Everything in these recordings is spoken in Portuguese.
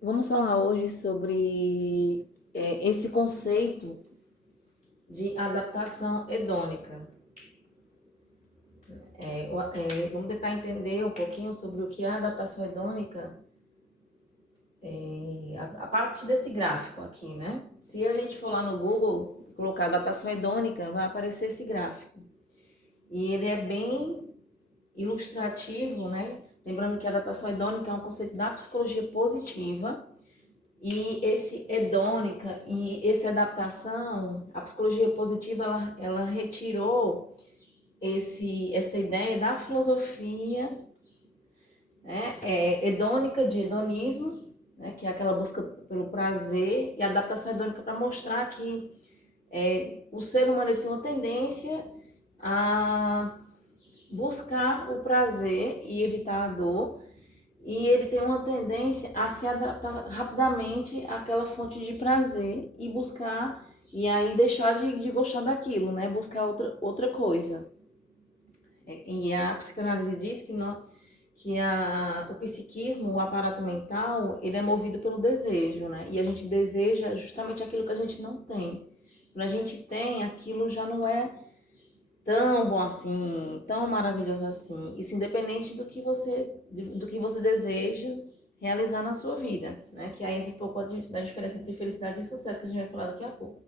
Vamos falar hoje sobre esse conceito de adaptação hedônica. Vamos tentar entender um pouquinho sobre o que é a adaptação hedônica a partir desse gráfico aqui, né? Se a gente for lá no Google, colocar adaptação hedônica, vai aparecer esse gráfico. E ele é bem ilustrativo, né? Lembrando que a adaptação hedônica é um conceito da psicologia positiva. E esse hedônica e essa adaptação, a psicologia positiva, ela retirou essa ideia da filosofia, né, hedônica, de hedonismo, né, que é aquela busca pelo prazer, e a adaptação hedônica para mostrar que o ser humano tem uma tendência a buscar o prazer e evitar a dor, e ele tem uma tendência a se adaptar rapidamente àquela fonte de prazer e buscar, e aí deixar de gostar daquilo, né? Buscar outra coisa. E a psicanálise diz que o psiquismo, o aparato mental, ele é movido pelo desejo, né? E a gente deseja justamente aquilo que a gente não tem. Quando a gente tem, aquilo já não é tão bom assim, tão maravilhoso assim. Isso independente do que você deseja realizar na sua vida, né? Que aí entra um pouco da diferença entre felicidade e sucesso, que a gente vai falar daqui a pouco.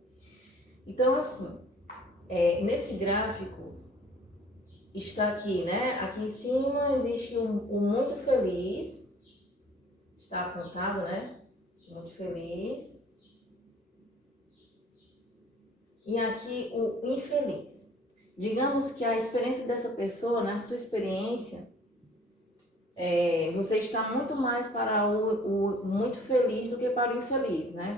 Então, assim, nesse gráfico está aqui, né? Aqui em cima existe o muito feliz, está apontado, né? Muito feliz. E aqui o infeliz. Digamos que a experiência dessa pessoa, na sua experiência, você está muito mais para o muito feliz do que para o infeliz, né?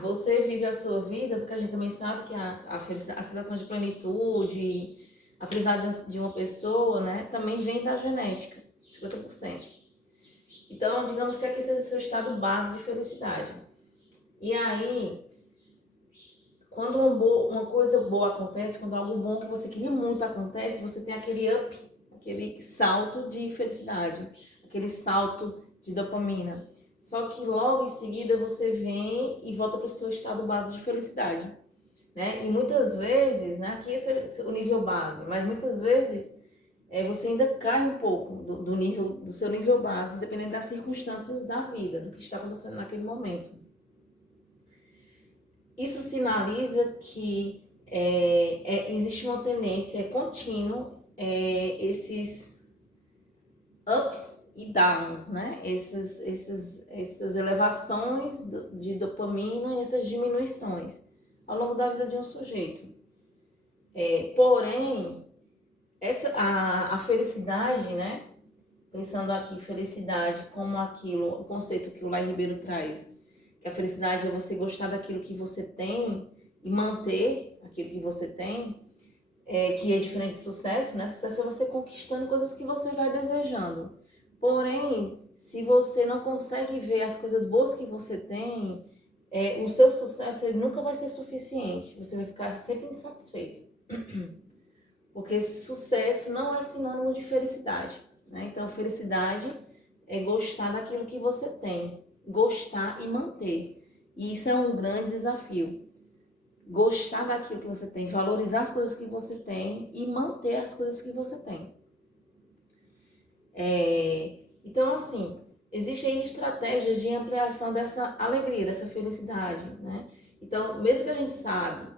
Você vive a sua vida, porque a gente também sabe que a sensação de plenitude, a felicidade de uma pessoa, né, também vem da genética, 50%. Então, digamos que aqui seja o seu estado base de felicidade. E aí, quando uma coisa boa acontece, quando algo bom que você queria muito acontece, você tem aquele up, aquele salto de felicidade, aquele salto de dopamina. Só que logo em seguida você vem e volta para o seu estado base de felicidade, né? E muitas vezes, né, aqui esse é o nível base, mas muitas vezes você ainda cai um pouco do seu nível base, dependendo das circunstâncias da vida, do que está acontecendo naquele momento. Isso sinaliza que existe uma tendência contínua, esses ups e downs, né? Essas elevações de dopamina e essas diminuições ao longo da vida de um sujeito. Porém, a felicidade, né? Pensando aqui, felicidade como aquilo, o conceito que o Lai Ribeiro traz, que a felicidade é você gostar daquilo que você tem e manter aquilo que você tem, que é diferente de sucesso, né? Sucesso é você conquistando coisas que você vai desejando. Porém, se você não consegue ver as coisas boas que você tem, o seu sucesso ele nunca vai ser suficiente. Você vai ficar sempre insatisfeito. Porque sucesso não é sinônimo de felicidade, né? Então, felicidade é gostar daquilo que você tem, gostar e manter. E isso é um grande desafio. Gostar daquilo que você tem, valorizar as coisas que você tem e manter as coisas que você tem. Então, assim, existem estratégias de ampliação dessa alegria, dessa felicidade, né? Então, mesmo que a gente sai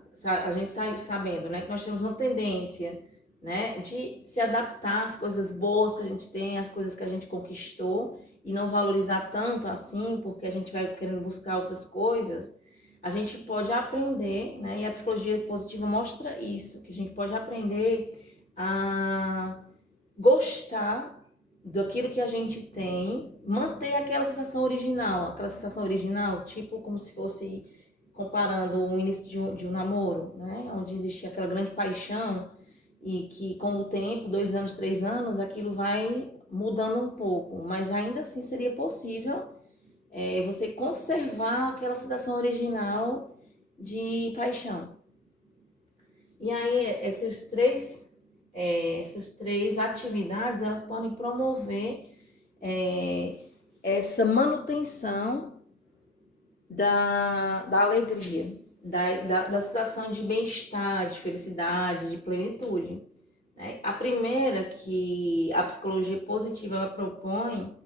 sabendo, né, que nós temos uma tendência, né, de se adaptar às coisas boas que a gente tem, às coisas que a gente conquistou e não valorizar tanto assim, porque a gente vai querendo buscar outras coisas, a gente pode aprender, né, e a psicologia positiva mostra isso, que a gente pode aprender a gostar daquilo que a gente tem, manter aquela sensação original, tipo como se fosse comparando o início de um namoro, né? Onde existe aquela grande paixão e que com o tempo, 2 anos, 3 anos, aquilo vai mudando um pouco, mas ainda assim seria possível você conservar aquela sensação original de paixão. E aí, esses três essas três atividades, elas podem promover essa manutenção da alegria, da sensação de bem-estar, de felicidade, de plenitude. A primeira que a psicologia positiva ela propõe,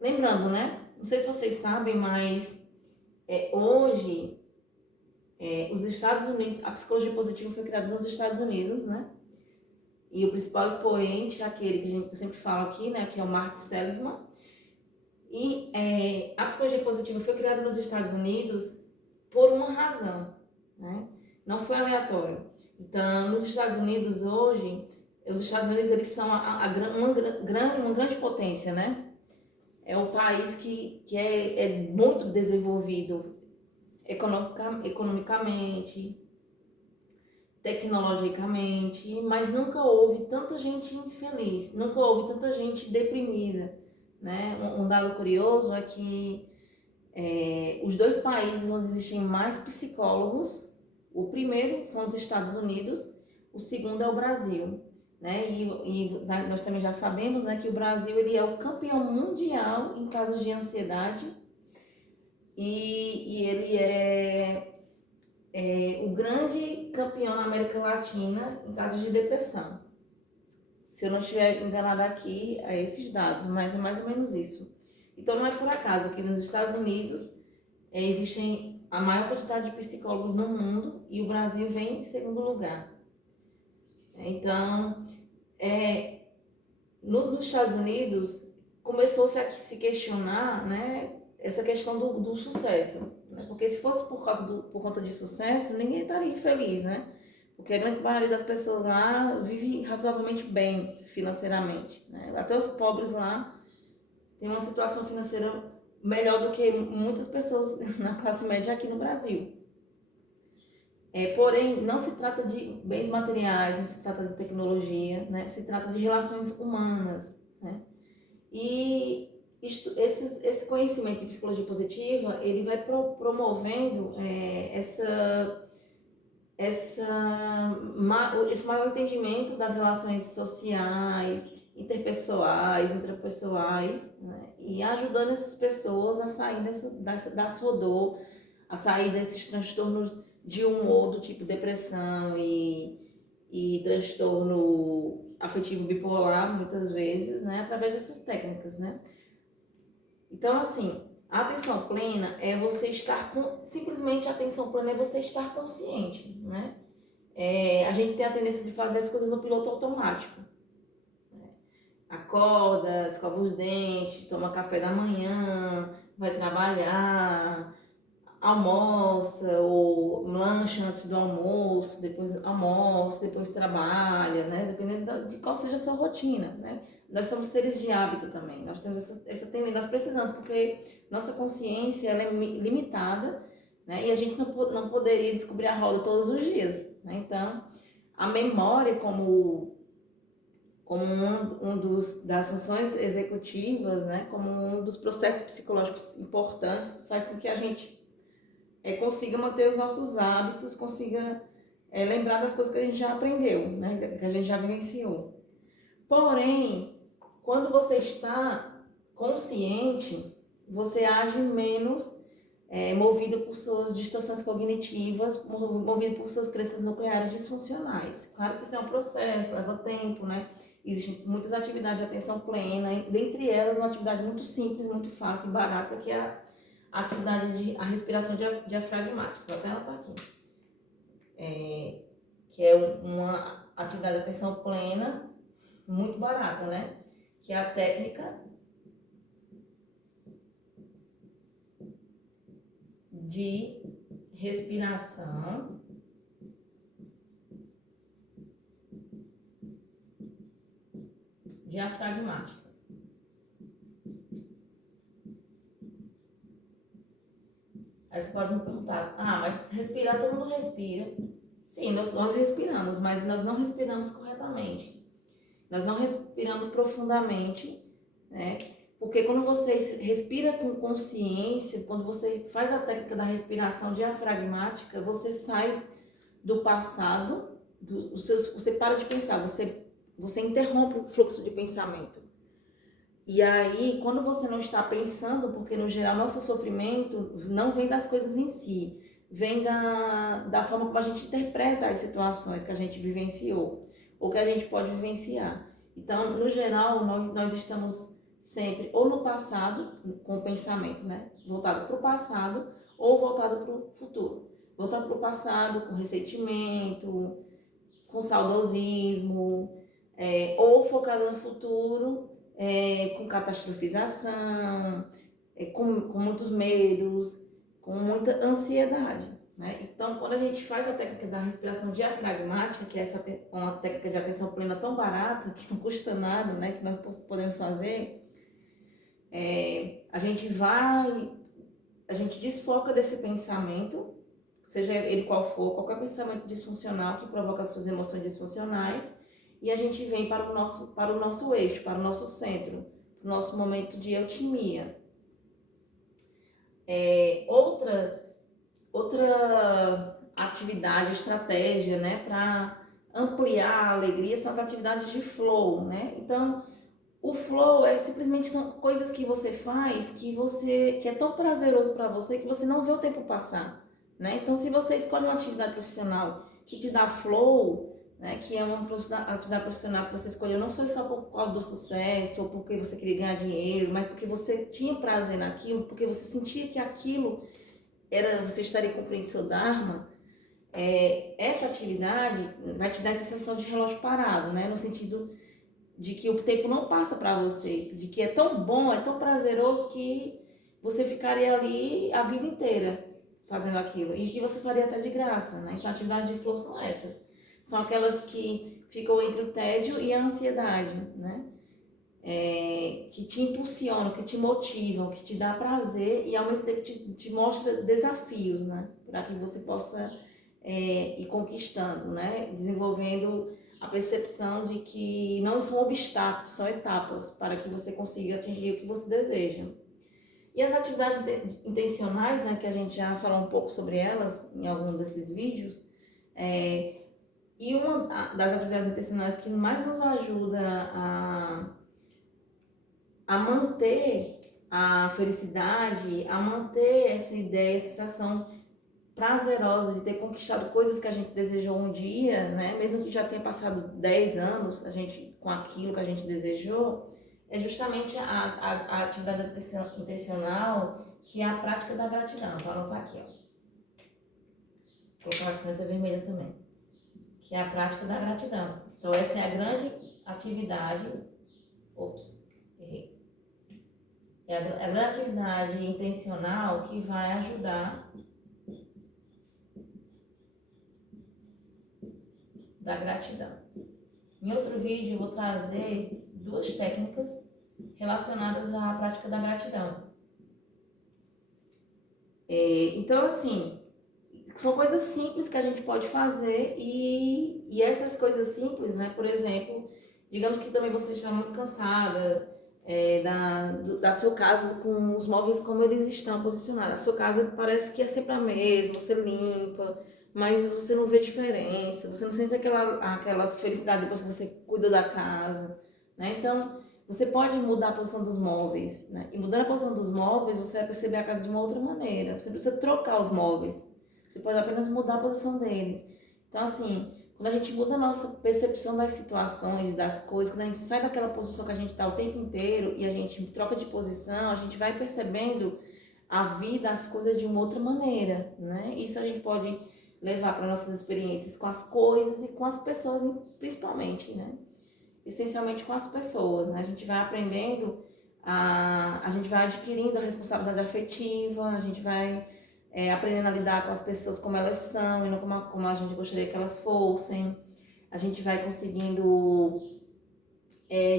lembrando, né? Não sei se vocês sabem, mas hoje os Estados Unidos, a psicologia positiva foi criada nos Estados Unidos, né? E o principal expoente é aquele que eu sempre falo aqui, né? Que é o Mark Seligman. E a psicologia positiva foi criada nos Estados Unidos por uma razão, né? Não foi aleatório. Então, nos Estados Unidos hoje, os Estados Unidos eles são uma grande potência, né? É um país que é muito desenvolvido economicamente, tecnologicamente, mas nunca houve tanta gente infeliz, nunca houve tanta gente deprimida, né? Um dado curioso é que os dois países onde existem mais psicólogos, o primeiro são os Estados Unidos, o segundo é o Brasil, né? E nós também já sabemos, né, que o Brasil ele é o campeão mundial em casos de ansiedade e ele é o grande campeão na América Latina em casos de depressão. Se eu não estiver enganada aqui, é esses dados, mas é mais ou menos isso. Então não é por acaso que nos Estados Unidos existem a maior quantidade de psicólogos no mundo e o Brasil vem em segundo lugar. Então, nos Estados Unidos começou-se a se questionar, né, essa questão do sucesso, né? Porque se fosse por conta de sucesso, ninguém estaria feliz, né? Porque a grande maioria das pessoas lá vive razoavelmente bem financeiramente, né? Até os pobres lá têm uma situação financeira melhor do que muitas pessoas na classe média aqui no Brasil. Porém, não se trata de bens materiais, não se trata de tecnologia, né? Se trata de relações humanas, né? E esse conhecimento de psicologia positiva, ele vai promovendo esse maior entendimento das relações sociais, interpessoais, intrapessoais, né? E ajudando essas pessoas a sair da sua dor, a sair desses transtornos de humor do tipo depressão e transtorno afetivo bipolar, muitas vezes, né? Através dessas técnicas, né? Então, assim, a atenção plena é você estar simplesmente a atenção plena é você estar consciente, né? A gente tem a tendência de fazer as coisas no piloto automático. Acorda, escova os dentes, toma café da manhã, vai trabalhar, almoça ou lancha antes do almoço, depois almoça, depois trabalha, né? Dependendo de qual seja a sua rotina, né? Nós somos seres de hábito também, nós temos essa tendência, nós precisamos, porque nossa consciência ela é limitada, né? E a gente não poderia descobrir a roda todos os dias, né? Então, a memória como das funções executivas, né? Como um dos processos psicológicos importantes, faz com que a gente consiga manter os nossos hábitos, consiga lembrar das coisas que a gente já aprendeu, né? Que a gente já vivenciou. Porém, quando você está consciente, você age menos movido por suas distorções cognitivas, movido por suas crenças nucleares disfuncionais. Claro que isso é um processo, leva tempo, né? Existem muitas atividades de atenção plena, dentre elas uma atividade muito simples, muito fácil e barata, que é a atividade a respiração diafragmática. Vou até anotar aqui. Que é uma atividade de atenção plena, muito barata, né? Que é a técnica de respiração diafragmática. Aí você pode me perguntar, mas respirar todo mundo respira. Sim, nós respiramos, mas nós não respiramos corretamente. Nós não respiramos profundamente, né? Porque quando você respira com consciência, quando você faz a técnica da respiração diafragmática, você sai do passado, você para de pensar, você você interrompe o fluxo de pensamento. E aí, quando você não está pensando, porque no geral nosso sofrimento não vem das coisas em si, vem da forma como a gente interpreta as situações que a gente vivenciou, ou que a gente pode vivenciar. Então, no geral, nós estamos sempre ou no passado, com o pensamento, né? Voltado para o passado, ou voltado para o futuro. Voltado para o passado, com ressentimento, com saudosismo, ou focado no futuro, com catastrofização, com muitos medos, com muita ansiedade, né? Então, quando a gente faz a técnica da respiração diafragmática, que é uma técnica de atenção plena tão barata, que não custa nada, né? Que nós podemos fazer, a gente desfoca desse pensamento, seja ele qual for, qualquer pensamento disfuncional que provoca as suas emoções disfuncionais, e a gente vem para o nosso eixo, para o nosso centro, para o nosso momento de eutimia. Outra atividade, estratégia, né, para ampliar a alegria são as atividades de flow, né? Então, o flow simplesmente são coisas que você faz que é tão prazeroso para você que você não vê o tempo passar, né? Então, se você escolhe uma atividade profissional que te dá flow, né, que é uma atividade profissional que você escolheu não foi só por causa do sucesso ou porque você queria ganhar dinheiro, mas porque você tinha prazer naquilo, porque você sentia que aquilo você estaria cumprindo seu Dharma, essa atividade vai te dar essa sensação de relógio parado, né? No sentido de que o tempo não passa para você, de que é tão bom, é tão prazeroso que você ficaria ali a vida inteira fazendo aquilo e que você faria até de graça, né? Então, atividades de flow são essas. São aquelas que ficam entre o tédio e a ansiedade, né? Que te impulsionam, que te motivam, que te dá prazer e ao mesmo tempo te mostra desafios, né? Para que você possa ir conquistando, né? Desenvolvendo a percepção de que não são obstáculos, são etapas para que você consiga atingir o que você deseja. E as atividades intencionais, né, que a gente já falou um pouco sobre elas em algum desses vídeos, e uma das atividades intencionais que mais nos ajuda a manter a felicidade, a manter essa ideia, essa sensação prazerosa de ter conquistado coisas que a gente desejou um dia, né? Mesmo que já tenha passado 10 anos com aquilo que a gente desejou, é justamente a atividade intencional, que é a prática da gratidão. Vou anotar aqui, ó. Vou colocar a caneta vermelha também. Que é a prática da gratidão. Então, essa é a grande atividade. Errei. É a grande atividade intencional que vai ajudar da gratidão. Em outro vídeo, eu vou trazer 2 técnicas relacionadas à prática da gratidão. Então, assim, são coisas simples que a gente pode fazer e essas coisas simples, né? Por exemplo, digamos que também você está muito cansada da sua casa com os móveis como eles estão posicionados. A sua casa parece que é sempre a mesma, você limpa, mas você não vê diferença, você não sente aquela felicidade depois que você cuida da casa, né? Então, você pode mudar a posição dos móveis, né? E mudando a posição dos móveis, você vai perceber a casa de uma outra maneira. Você precisa trocar os móveis, você pode apenas mudar a posição deles. Então, assim, quando a gente muda a nossa percepção das situações, das coisas, quando a gente sai daquela posição que a gente está o tempo inteiro e a gente troca de posição, a gente vai percebendo a vida, as coisas de uma outra maneira, né? Isso a gente pode levar para nossas experiências com as coisas e com as pessoas, principalmente, né? Essencialmente com as pessoas, né? A gente vai aprendendo, a gente vai adquirindo a responsabilidade afetiva, a gente vai aprendendo a lidar com as pessoas como elas são e não como a gente gostaria que elas fossem. A gente vai conseguindo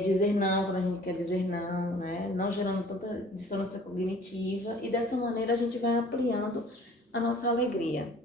dizer não quando a gente quer dizer não, né? Não gerando tanta dissonância cognitiva, e dessa maneira a gente vai ampliando a nossa alegria.